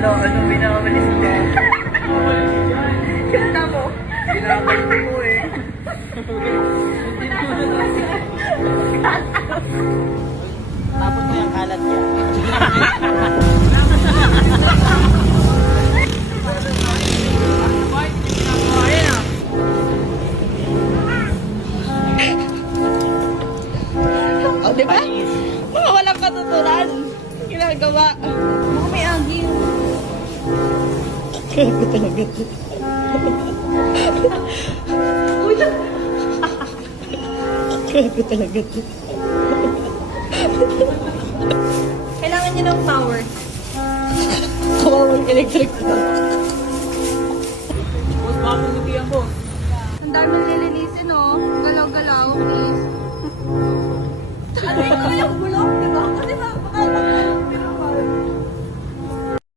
Wala, anong minamalis mo? Ganda mo. Pinakalit mo eh. Tapos mo yung kalat niya. O, di ba? Mga walang katuturan. Ginagawa. Mga may aging. Gago talaga. Gago talaga. Kailangan niyo ng power. Kawawang electric na. Boss, baka paglupian ko. Ang dami nililinisin, oh. Galaw-galaw, please. Ano yung bulok, di ba? Kasi baka